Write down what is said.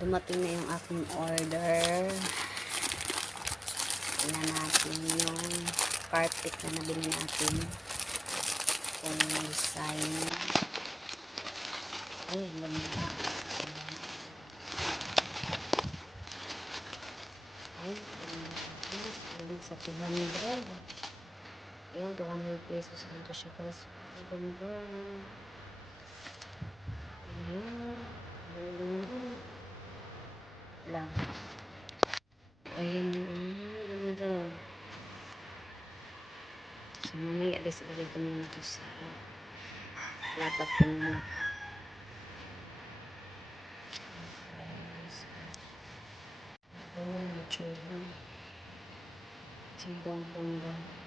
Dumating na yung aking order. Tingnan natin yung carpet na nabili natin. Kung design. Ay, ganda. Ay, ganda sa 200. Ayan, 200 pesos. Ito siya kasi. Ganda. Ayan. Ganda. Lang. Ayan yung ganda. So, mamaya ilagay ko muna ito sa lapat ko muna. Ayan, mature. Sandang-banggang.